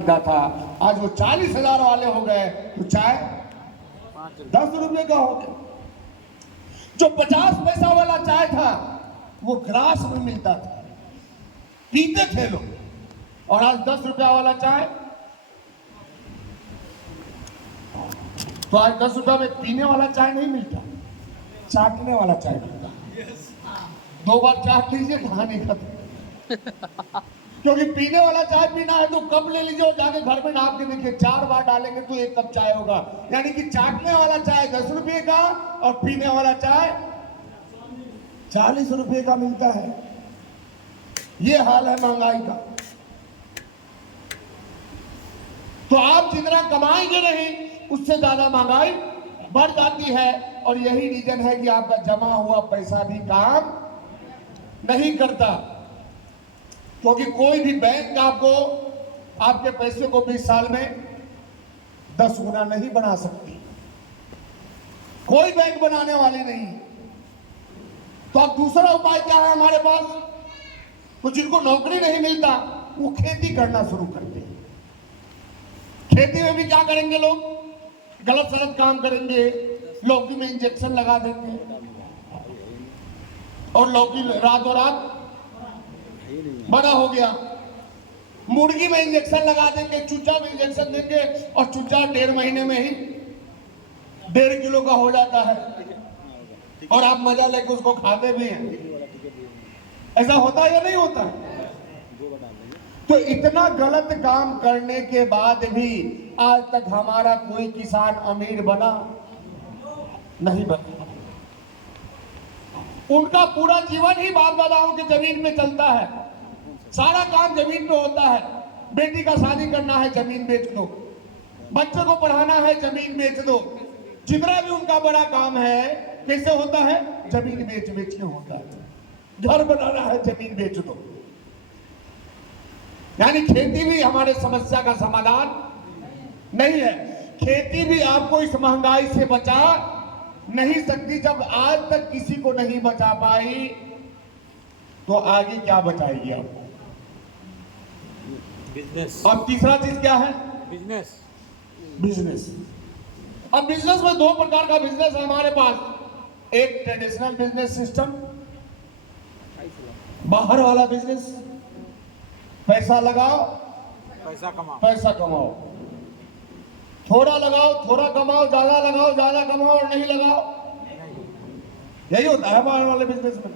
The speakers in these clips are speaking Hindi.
था, आज वो 40,000 वाले हो गए, तो चाय 10 रुपए का हो गया। जो 50 पैसा वाला चाय था वो ग्लास में मिलता था, पीते थे लोग, और आज 10 रुपया वाला चाय, तो आज 10 रुपया में पीने वाला चाय नहीं मिलता, चाटने वाला चाय मिलता। 2 बार चाट लीजिए, कहानी खत्म। क्योंकि पीने वाला चाय पीना है तो कप ले लीजिए और जाके घर में नाप के देखिए, 4 बार डालेंगे तो 1 कप चाय होगा। यानी कि चाटने वाला चाय 10 रुपये का और पीने वाला चाय 40 रुपये का मिलता है। ये हाल है महंगाई का। तो आप जितना कमाएंगे नहीं, उससे ज्यादा महंगाई बढ़ जाती है। और यही रीजन है कि आपका जमा हुआ पैसा भी काम नहीं करता, क्योंकि कोई भी बैंक आपको आपके पैसे को 20 साल में 10 गुना नहीं बना सकती, कोई बैंक बनाने वाली नहीं। तो अब दूसरा उपाय क्या है हमारे पास? तो जिनको नौकरी नहीं मिलता वो खेती करना शुरू करते हैं। खेती में भी क्या करेंगे लोग? गलत सलत काम करेंगे, लौकी में इंजेक्शन लगा देंगे और लौकी रातों रात बड़ा हो गया। मुर्गी में इंजेक्शन लगा देंगे, चूजा में इंजेक्शन देंगे और चूजा 1.5 महीने में ही 1.5 किलो का हो जाता है और आप मजा लेके उसको खाते भी हैं। ऐसा होता है या नहीं होता? तो इतना गलत काम करने के बाद भी आज तक हमारा कोई किसान अमीर बना नहीं बना। उनका पूरा जीवन ही बाप दादाओं की जमीन में चलता है, सारा काम जमीन पे होता है। बेटी का शादी करना है, जमीन बेच दो, बच्चों को पढ़ाना है, जमीन बेच दो। जितना भी उनका बड़ा काम है कैसे होता है? जमीन बेच बेच के होता है। घर बनाना है, जमीन बेच दो। यानी खेती भी हमारे समस्या का समाधान नहीं है। खेती भी आपको इस महंगाई से बचा नहीं सकती। जब आज तक किसी को नहीं बचा पाई तो आगे क्या बचाएगी आपको? बिजनेस। अब तीसरा चीज क्या है? बिजनेस। बिजनेस। अब बिजनेस में 2 प्रकार का बिजनेस है हमारे पास। एक ट्रेडिशनल बिजनेस सिस्टम, बाहर वाला बिजनेस, पैसा लगाओ पैसा कमाओ, पैसा कमाओ, थोड़ा लगाओ थोड़ा कमाओ, ज्यादा लगाओ ज्यादा कमाओ और नहीं लगाओ। यही होता है बाहर वाले बिजनेस में।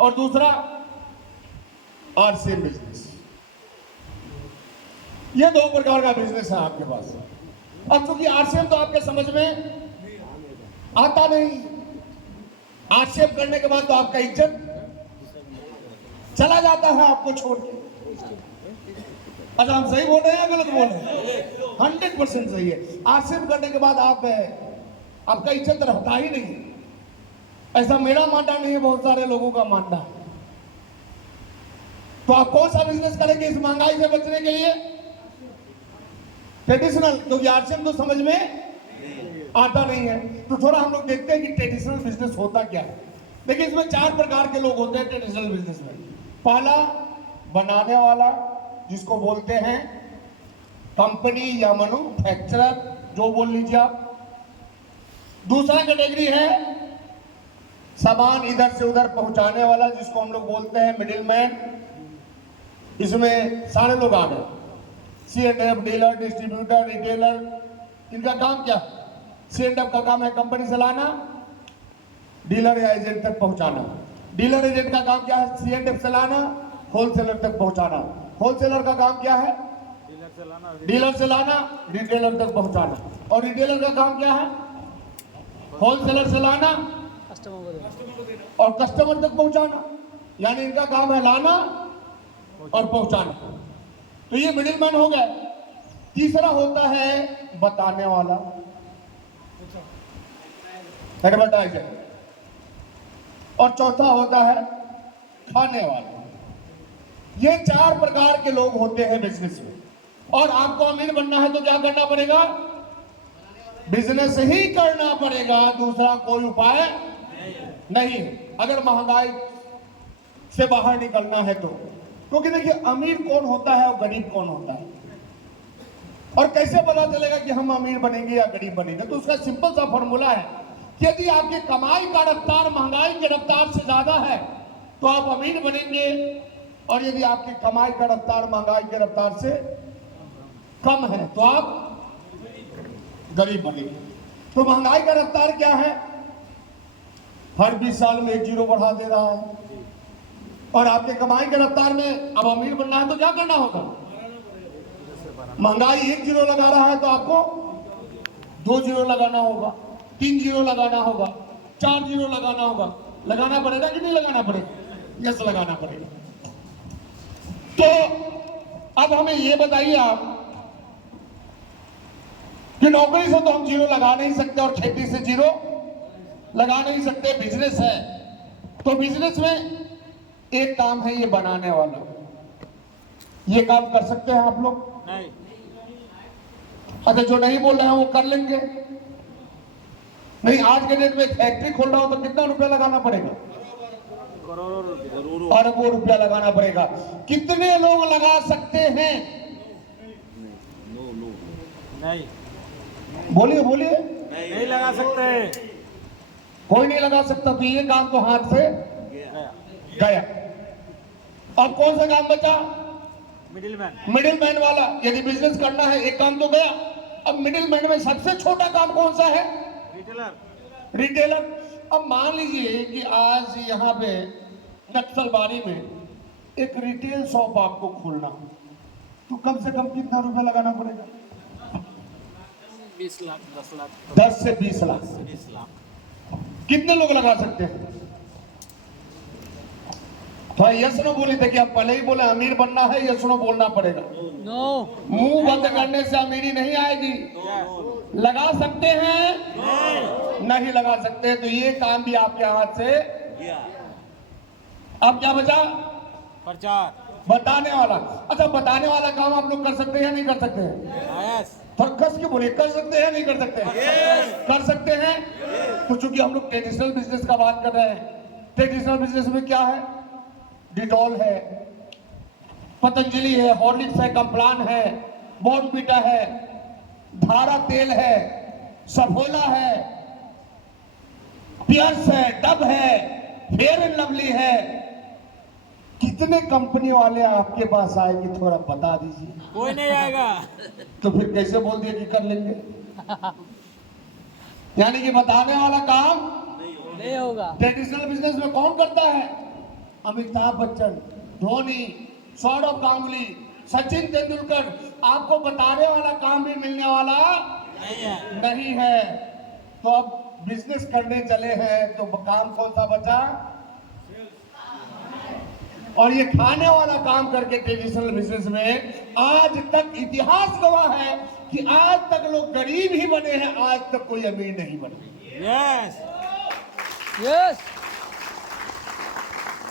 और दूसरा आरसीएम बिजनेस। ये 2 प्रकार का बिजनेस है आपके पास। अब चूंकि आरसीएम तो आपके समझ में आता नहीं, आरसीएम करने के बाद तो आपका इज्जत चला जाता है आपको छोड़ के। अच्छा, हम सही बोल रहे हैं या गलत बोल रहे हैं? 100% सही है। आरसीएम करने के बाद आपका इज्जत रहता ही नहीं। ऐसा मेरा मानना नहीं है, बहुत सारे लोगों का मानना है। तो आप कौन सा बिजनेस करेंगे इस महंगाई से बचने के लिए? ट्रेडिशनल, क्योंकि आरसीएम तो समझ में आता नहीं है। तो थोड़ा हम लोग देखते हैं कि ट्रेडिशनल बिजनेस होता क्या है। देखिए, इसमें 4 प्रकार के लोग होते हैं ट्रेडिशनल बिजनेस में। पहला, बनाने वाला, जिसको बोलते हैं कंपनी या मैन्युफैक्चरर, जो बोल लीजिए आप। दूसरा कैटेगरी है सामान इधर से उधर पहुंचाने वाला, जिसको हम लोग बोलते हैं मिडिलमैन। इसमें सारे लोग आ गए, C&F, डीलर, डिस्ट्रीब्यूटर, रिटेलर। इनका काम क्या? C&F का काम है कंपनी से लाना, डीलर या एजेंट तक पहुंचाना। डीलर एजेंट का काम क्या है? C&F से लाना, होलसेलर तक पहुंचाना। होलसेलर का काम क्या है? डीलर से लाना, रिटेलर तक पहुंचाना। और रिटेलर का काम क्या है? होलसेलर से लाना और कस्टमर तक पहुंचाना। यानी इनका काम है लाना और पहुंचाना। तो ये मिडिलमैन हो गया। तीसरा होता है बताने वाला, एडवर्टाइजर। और चौथा होता है खाने वाला। ये 4 प्रकार के लोग होते हैं बिजनेस में। और आपको अमीर बनना है तो क्या करना पड़ेगा? बिजनेस ही करना पड़ेगा, दूसरा कोई उपाय नहीं। अगर महंगाई से बाहर निकलना है तो। क्योंकि देखिए, अमीर कौन होता है और गरीब कौन होता है? और कैसे पता चलेगा कि हम अमीर बनेंगे या गरीब बनेंगे? तो उसका सिंपल सा फॉर्मूला है कि यदि आपकी कमाई का रफ्तार महंगाई के रफ्तार से ज्यादा है तो आप अमीर बनेंगे, और यदि आपकी कमाई का रफ्तार महंगाई के रफ्तार से कम है तो आप गरीब बनेंगे। तो महंगाई का रफ्तार क्या है? हर 20 साल में 1 जीरो बढ़ा दे रहा है। और आपके कमाई के रफ्तार में अब अमीर बनना है तो क्या करना होगा? महंगाई 1 जीरो लगा रहा है तो आपको 2 जीरो लगाना होगा, 3 जीरो लगाना होगा, 4 जीरो लगाना होगा। लगाना पड़ेगा कि नहीं लगाना पड़ेगा? यस, लगाना पड़ेगा। तो अब हमें ये बताइए आप कि नौकरी से तो हम जीरो लगा नहीं सकते और खेती से जीरो लगा नहीं सकते। बिजनेस है तो बिजनेस में एक काम है ये बनाने वाला। ये काम कर सकते हैं आप लोग? नहीं। अच्छा, जो नहीं बोल रहे हैं वो कर लेंगे? नहीं, आज के डेट में फैक्ट्री खोल रहा हो तो कितना रुपया लगाना पड़ेगा? करोड़ों रुपए, अरबों रुपया लगाना पड़ेगा। कितने लोग लगा सकते हैं? नहीं, बोलिए बोलिए। नहीं लगा सकते। कोई नहीं लगा सकता। तो ये काम तो हाथ से गया। अब कौन सा काम बचा? मिडिल मैन वाला। यदि बिजनेस करना है एक काम तो गया। अब मिडिल मैन में सबसे छोटा काम कौन सा है? रिटेलर। अब मान लीजिए कि आज यहाँ पे नक्सलबाड़ी में एक रिटेल शॉप आपको खोलना हो तो कम से कम कितना रुपया लगाना पड़ेगा? 20 लाख, 10 लाख, 10 से 20 लाख। 20 लाख। कितने लोग लगा सकते हैं? तो यस नो बोली थे कि आप पहले ही बोले अमीर बनना है, यस नो बोलना पड़ेगा। नो। मुंह बंद करने से अमीरी नहीं आएगी। लगा सकते हैं? नहीं लगा सकते हैं। तो ये काम भी आपके हाथ से। अब क्या बचा? प्रचार, बताने वाला। अच्छा, बताने वाला काम आप लोग कर सकते हैं या नहीं कर सकते हैं? थोड़ा कस के बोलिए, कर सकते हैं या नहीं कर सकते हैं? कर सकते हैं। तो चूंकि हम लोग ट्रेडिशनल बिजनेस का बात कर रहे हैं, ट्रेडिशनल बिजनेस में क्या है? डिटॉल है, पतंजलि है, हॉर्लिक्स है, कम्प्लान है, बॉर्नविटा है, धारा तेल है, सफोला है, पियर्स है, डब है, फेयर एंड लवली है। कितने कंपनी वाले आपके पास आएंगे थोड़ा बता दीजिए। कोई नहीं आएगा। तो फिर कैसे बोल दिया कि कर लेंगे? यानी कि बताने वाला काम नहीं होगा। ट्रेडिशनल बिजनेस में कौन करता है? अमिताभ बच्चन, धोनी, सौरभ गांगुली, सचिन तेंदुलकर। आपको बताने वाला काम भी मिलने वाला नहीं है। तो अब बिजनेस करने चले हैं तो काम कौन सा बचा? और ये खाने वाला काम करके ट्रेडिशनल बिजनेस में आज तक इतिहास गवाह है कि आज तक लोग गरीब ही बने हैं, आज तक कोई अमीर नहीं बने। Yes, yes.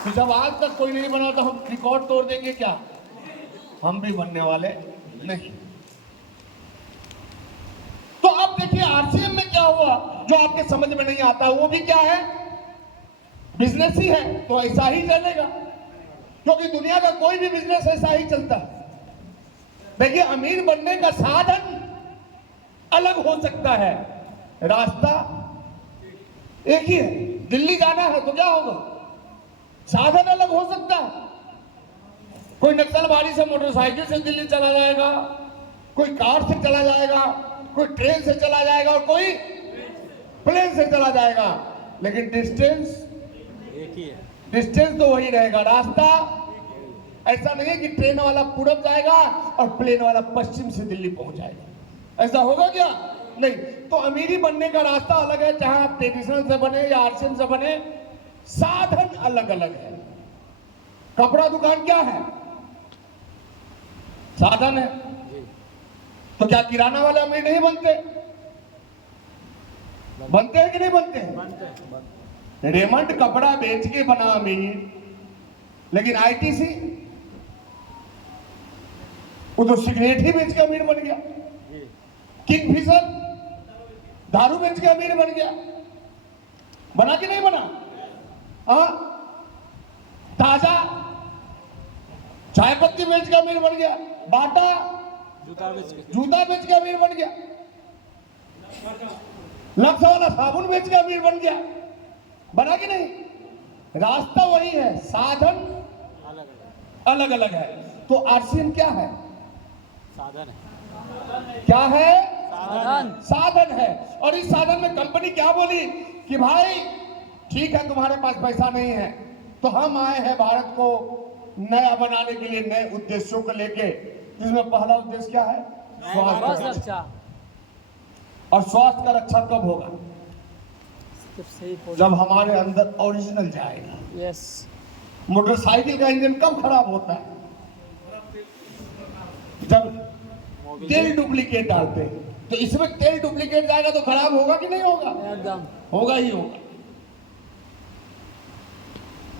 तो जब आज तक कोई नहीं बना तो हम रिकॉर्ड तोड़ देंगे क्या? हम भी बनने वाले नहीं। तो अब देखिए आरसीएम में क्या हुआ जो आपके समझ में नहीं आता। वो भी क्या है? बिजनेस ही है। तो ऐसा ही चलेगा क्योंकि दुनिया का कोई भी बिजनेस ऐसा ही चलता है। देखिए, अमीर बनने का साधन अलग हो सकता है, रास्ता एक ही है। दिल्ली जाना है तो क्या होगा? साधन अलग हो सकता है। कोई नक्सलबाड़ी से मोटरसाइकिल से दिल्ली चला जाएगा, कोई कार से चला जाएगा, कोई ट्रेन से चला जाएगा और कोई प्लेन से चला जाएगा। लेकिन डिस्टेंस एक ही है। डिस्टेंस तो वही रहेगा, रास्ता ऐसा नहीं है कि ट्रेन वाला पूरब जाएगा और प्लेन वाला पश्चिम से दिल्ली पहुंच जाएगा। ऐसा होगा क्या? नहीं। तो अमीरी बनने का रास्ता अलग है, चाहे आप ट्रेडिशनल से बने या आरसीएम से बने, साधन अलग अलग है। कपड़ा दुकान क्या है? साधन है। तो क्या किराना वाले अमीर नहीं बनते? बनते हैं कि नहीं बनते? रेमंड कपड़ा बेच के बना अमीर, लेकिन आईटीसी वो तो सिगरेट ही बेच के अमीर बन गया। किंगफिशर दारू बेच के अमीर बन गया। बना कि नहीं बना? हाँ। ताजा चाय पत्ती बेच के अमीर बन गया। बाटा जूता बेच के जूता बेच के अमीर बन गया, लक्स वाला साबुन बेच के अमीर बन गया, बना कि नहीं? रास्ता वही है, साधन अलग अलग अलग अलग है। तो आरसीएम क्या है? साधन है, क्या है? साधन साधन है। और इस साधन में कंपनी क्या बोली कि भाई ठीक है तुम्हारे पास पैसा नहीं है, तो हम आए हैं भारत को नया बनाने के लिए, नए उद्देश्यों को लेके। जिसमें पहला उद्देश्य क्या है? स्वास्थ्य बस रक्षा। रक्षा और स्वास्थ्य का रक्षा कब होगा? जब सही पहुंच। जब हमारे अंदर ओरिजिनल जाएगा। यस। मोटरसाइकिल का इंजन कब खराब होता है? जब तेल डुप्लीकेट डालते हैं। तो इसमें तेल डुप्लीकेट जाएगा तो खराब होगा कि नहीं होगा? एकदम होगा ही होगा।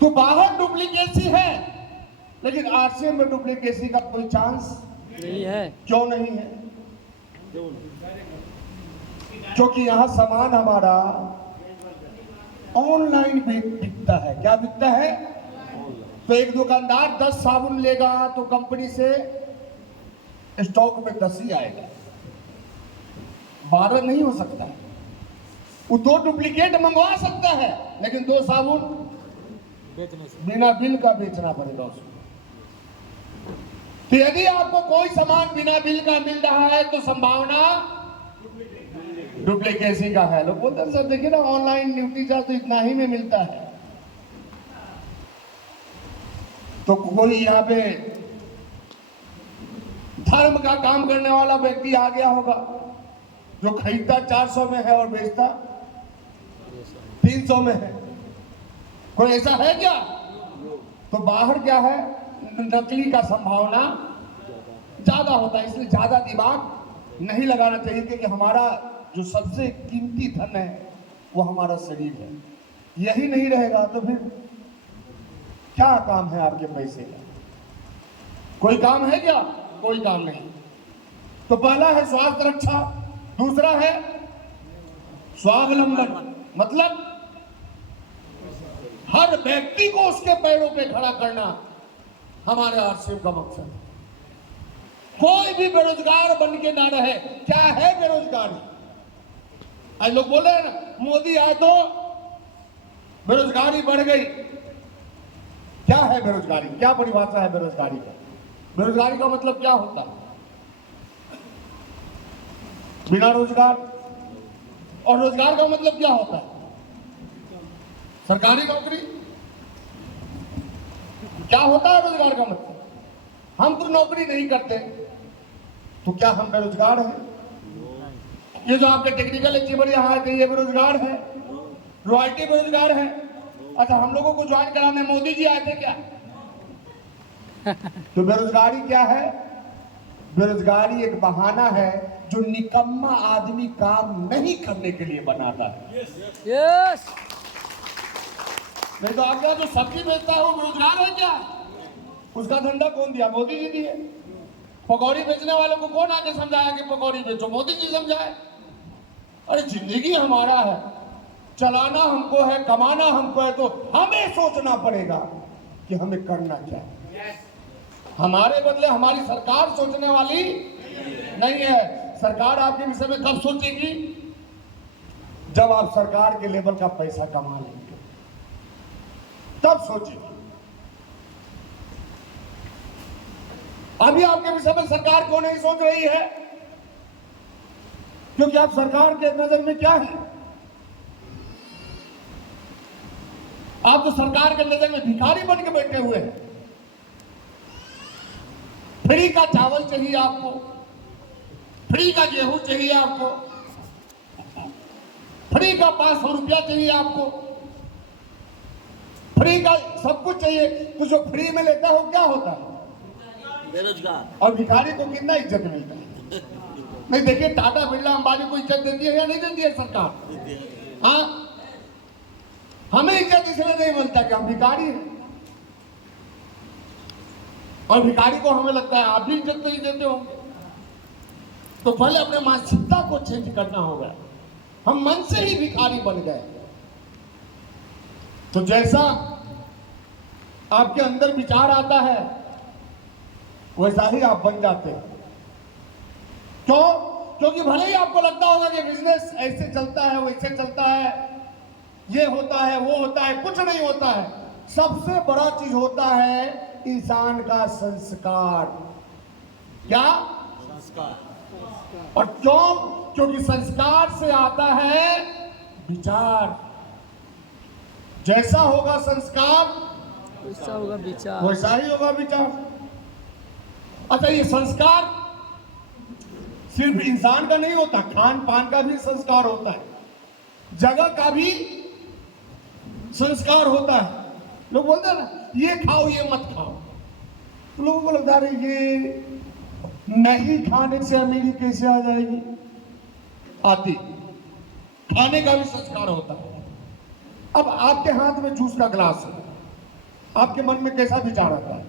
तो बाहर डुप्लीकेसी है, लेकिन आरसीएम में डुप्लीकेसी का कोई चांस नहीं है। क्यों नहीं है? क्योंकि यहां सामान हमारा ऑनलाइन भी बिकता है। क्या बिकता है? तो एक दुकानदार 10 साबुन लेगा तो कंपनी से स्टॉक में 10 ही आएगा, 12 नहीं हो सकता है। वो 2 डुप्लीकेट मंगवा सकता है, लेकिन 2 साबुन बेचने से बिना बिल का बेचना पड़ेगा उसको। तो यदि आपको कोई सामान बिना बिल का मिल रहा है तो संभावना डुप्लीकेसी का है। लोग बोलते हैं सर देखिए ना ऑनलाइन ड्यूटी चार्ज तो इतना ही में मिलता है। तो कोई यहाँ पे धर्म का काम करने वाला व्यक्ति आ गया होगा, जो खरीदता 400 में है और बेचता 300 में है। कोई ऐसा है क्या? तो बाहर क्या है, नकली का संभावना ज्यादा होता है, इसलिए ज्यादा दिमाग नहीं लगाना चाहिए। क्योंकि हमारा जो सबसे कीमती धन है वो हमारा शरीर है। यही नहीं रहेगा तो फिर क्या काम है आपके पैसे का? कोई काम है क्या? कोई काम नहीं। तो पहला है स्वास्थ्य रक्षा, दूसरा है स्वावलंबन, मतलब हर व्यक्ति को उसके पैरों पे खड़ा करना हमारे आरसीएम का मकसद है। कोई भी बेरोजगार बन के ना रहे। क्या है बेरोजगारी? आज लोग बोले हैं ना मोदी आए तो बेरोजगारी बढ़ गई। क्या है बेरोजगारी? क्या परिभाषा है बेरोजगारी का? बेरोजगारी का मतलब क्या होता है? बिना रोजगार। और रोजगार का मतलब क्या होता है? सरकारी नौकरी। क्या होता है रोजगार का मतलब? हम तो नौकरी नहीं करते तो क्या हम बेरोजगार हैं? ये जो आपके टेक्निकल अचीवर यहाँ आए थे ये बेरोजगार है, रॉयल्टी बेरोजगार है। अच्छा हम लोगों को ज्वाइन कराने मोदी जी आए थे क्या? तो बेरोजगारी क्या है? बेरोजगारी एक बहाना है जो निकम्मा आदमी काम नहीं करने के लिए बनाता है। यस। नहीं तो आपका जो सब्जी बेचता है वो बेरोजगार है क्या? उसका धंधा कौन दिया? मोदी जी दिए। पकौड़ी बेचने वालों को कौन आके समझाया कि पकौड़ी बेचो? मोदी जी समझाए। अरे जिंदगी हमारा है, चलाना हमको है, कमाना हमको है, तो हमें सोचना पड़ेगा कि हमें करना क्या है। हमारे बदले हमारी सरकार सोचने वाली नहीं है। सरकार आपके विषय में कब सोचेगी? जब आप सरकार के लेवल का पैसा कमा लेंगे तब सोचेगी। अभी आपके विषय में सरकार क्यों नहीं सोच रही है? क्योंकि आप सरकार के नजर में क्या है? आप तो सरकार के नजर में भिखारी बन के बैठे हुए हैं। फ्री का चावल चाहिए आपको, फ्री का गेहूं चाहिए आपको, फ्री का 500 रुपया चाहिए आपको, फ्री का सब कुछ चाहिए। तो जो फ्री में लेता हो क्या होता है? बेरोजगार। और भिखारी को कितना इज्जत मिलता है? नहीं देखिए टाटा बिरला अंबानी को इज्जत देती है या नहीं देती है सरकार? हाँ, हमें इज्जत इसलिए नहीं मिलता कि हम भिखारी हैं। और भिखारी को हमें लगता है आप भी इज्जत नहीं देते होंगे। तो पहले अपने मानसिकता को चेंज करना होगा। हम मन से ही भिखारी बन गए। तो जैसा आपके अंदर विचार आता है वैसा ही आप बन जाते हैं। क्यों? क्योंकि भले ही आपको लगता होगा कि बिजनेस ऐसे चलता है, वैसे चलता है, ये होता है, वो होता है, कुछ नहीं होता है। सबसे बड़ा चीज होता है इंसान का संस्कार। क्या? संस्कार। और क्यों? क्योंकि संस्कार से आता है विचार। जैसा होगा संस्कार वैसा होगा विचार। वैसा ही होगा विचार। अच्छा, ये संस्कार सिर्फ इंसान का नहीं होता, खान पान का भी संस्कार होता है, जगह का भी संस्कार होता है। लोग बोलते हैं ना, ये खाओ ये मत खाओ, तो लोगों को लगता है ये नहीं खाने से अमीरी कैसे आ जाएगी? आती। खाने का भी संस्कार होता है। अब आपके हाथ में जूस का गिलास है, आपके मन में कैसा विचार आता है?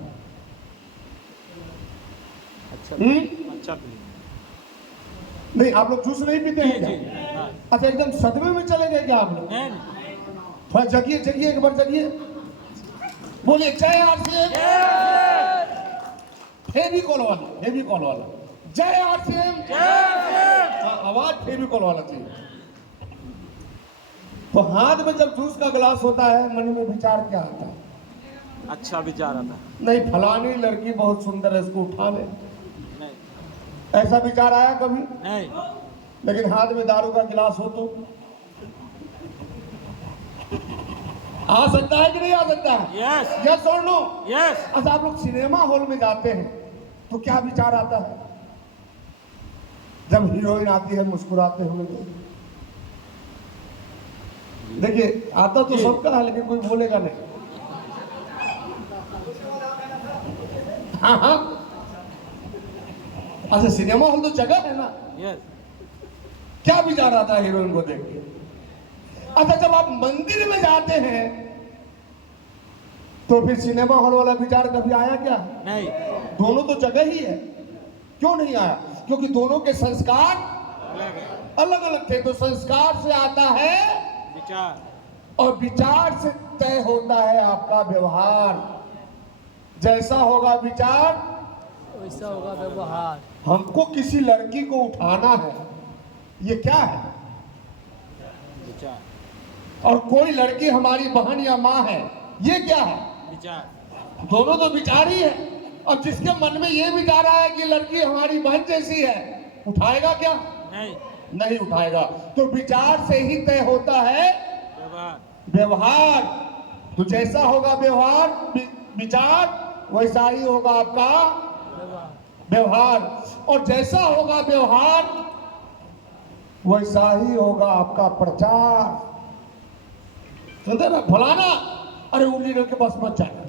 अच्छा अच्छा पीली। नहीं, आप लोग जूस नहीं पीते हैं जी क्या? हाँ। अच्छा, एकदम सदमे में चले गए क्या आप लोग? नहीं थोड़ा जगिए जगिए, एक बार जगिए, बोलिए जय आरसीएम। फेविकॉल वाला, फेविकॉल वाला, जय आरसीएम। आवाज फेविकॉल वाला चाहिए। तो हाथ में जब जूस का गिलास होता है, मन में विचार क्या आता है? अच्छा विचार आता। नहीं, फलानी लड़की बहुत सुंदर है, इसको उठा ले, नहीं ऐसा विचार आया कभी? नहीं लेकिन हाथ में दारू का गिलास हो तो आ सकता है कि नहीं आ सकता है? यस यस और नो? यस। अच्छा, आप लोग सिनेमा हॉल में जाते हैं तो क्या विचार आता है जब हीरोइन आती है मुस्कुराते हुए? तो देखिए, आता तो जी। सबका है, लेकिन कोई बोलेगा नहीं। हाँ हाँ, अच्छा, सिनेमा हॉल तो जगह है ना, यस। क्या विचार आता है हीरोइन को देख के? अच्छा, जब आप मंदिर में जाते हैं तो फिर सिनेमा हॉल वाला विचार कभी आया क्या? नहीं दोनों तो जगह ही है। क्यों नहीं आया? क्योंकि दोनों के संस्कार अलग है। अलग अलग थे। तो संस्कार से आता है विचार। और विचार से तय होता है आपका व्यवहार। जैसा होगा विचार वैसा होगा व्यवहार। हमको किसी लड़की को उठाना है, ये क्या है? विचार। और कोई लड़की हमारी बहन या माँ है, ये क्या है? विचार। दोनों तो विचार ही है। और जिसके मन में ये विचार आया कि लड़की हमारी बहन जैसी है, उठाएगा क्या? नहीं नहीं उठाएगा। तो विचार से ही तय होता है व्यवहार। व्यवहार। तो जैसा होगा व्यवहार, विचार, वैसा ही होगा आपका व्यवहार। और जैसा होगा व्यवहार, वैसा ही होगा आपका प्रचार। सुनते ना, फलाना अरे उन लीडर के पास मत जाना,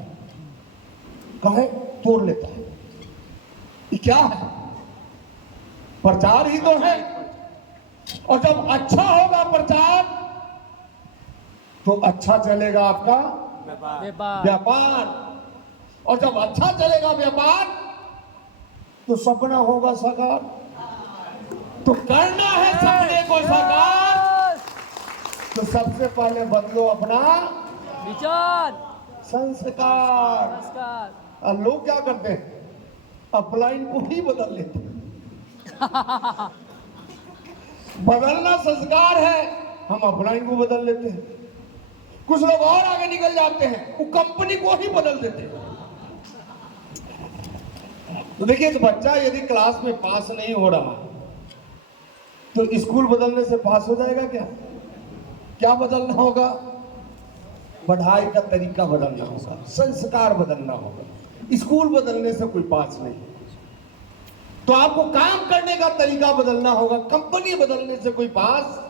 कहे तोड़ लेता है। ये क्या है? प्रचार ही तो है। और जब अच्छा होगा प्रचार तो अच्छा चलेगा आपका व्यापार। व्यापार। व्यापार। और जब अच्छा चलेगा व्यापार तो सपना होगा साकार। तो करना है सपने को साकार, तो सबसे पहले बदलो अपना विचार। संस्कार। नमस्कार। और लोग क्या करते हैं? अपलाइन को ही बदल लेते हैं। बदलना संस्कार है, हम अपलाइन को बदल लेते हैं। कुछ लोग और आगे निकल जाते हैं, वो कंपनी को ही बदल देते हैं। तो देखिए, एक बच्चा यदि क्लास में पास नहीं हो रहा तो स्कूल बदलने से पास हो जाएगा क्या? क्या बदलना होगा? पढ़ाई का तरीका बदलना होगा, संस्कार बदलना होगा। स्कूल बदलने से कोई पास नहीं। तो आपको काम करने का तरीका बदलना होगा। कंपनी बदलने से कोई पास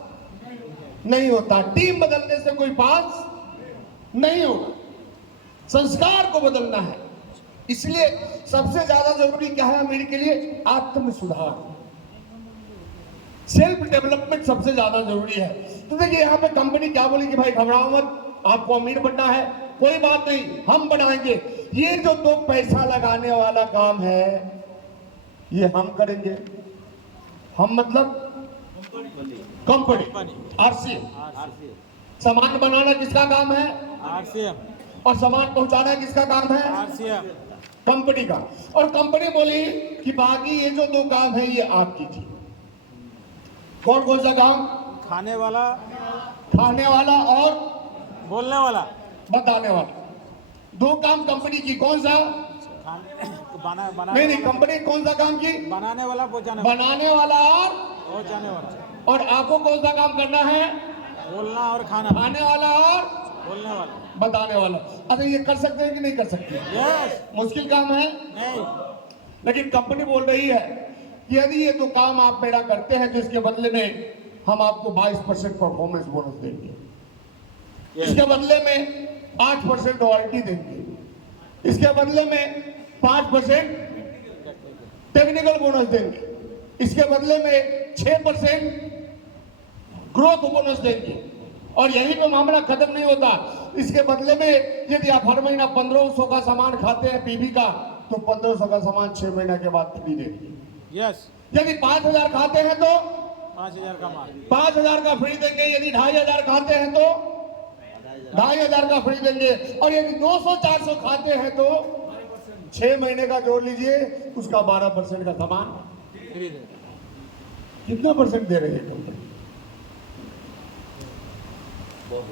नहीं होता, टीम बदलने से कोई पास नहीं होगा। संस्कार को बदलना है। इसलिए सबसे ज्यादा जरूरी क्या है मेरे के लिए? आत्म सुधार, सेल्फ डेवलपमेंट सबसे ज्यादा जरूरी है। तो देखिए, यहाँ पे कंपनी क्या बोली कि भाई घबराओ मत, आपको अमीर बनना है, कोई बात नहीं, हम बनाएंगे। ये जो दो पैसा लगाने वाला काम है ये हम करेंगे। हम मतलब कंपनी, आरसीएम। सामान बनाना किसका काम है? आरसीएम। और सामान पहुंचाना किसका काम है? आरसीएम। कंपनी का। और कंपनी बोली कि बाकी ये जो दो काम है ये आप कीजिए। कौन कौन सा काम? खाने वाला, खाने वाला और बोलने वाला। बताने वाला। दो काम कंपनी की, कौन सा? नहीं, कंपनी कौन सा काम की? बनाने वाला, पहुंचाने वाला। बनाने वाला और पहुंचाने वाला। और आपको कौन सा काम करना है? बोलना और खाना। खाने वाला और बोलने वाला। बताने वाला। अरे ये कर सकते हैं कि नहीं कर सकते? यस। मुश्किल काम है नहीं। लेकिन कंपनी बोल रही है कि यदि ये दो काम आप मेरा करते हैं तो इसके बदले में हम आपको 22% परफॉर्मेंस बोनस देंगे, इसके बदले में 8% रॉयल्टी देंगे, इसके बदले में 5% टेक्निकल बोनस देंगे, इसके बदले में 6% ग्रोथ बोनस देंगे। और यही पे मामला खत्म नहीं होता। इसके बदले में यदि आप हर महीना 1500 का सामान खाते हैं पीवी का, तो 1500 का सामान 6 महीने के बाद फ्री देंगे। यस। यदि 5000 खाते हैं तो 5000 का माल। 5000 का फ्री देंगे। यदि 2500 खाते हैं तो 2500 का फ्री देंगे। और यदि 200-400 खाते हैं तो 6 महीने का जोड़ लीजिए, उसका 12% का सामान फ्री दे। कितना परसेंट दे रही है कंपनी? बहुत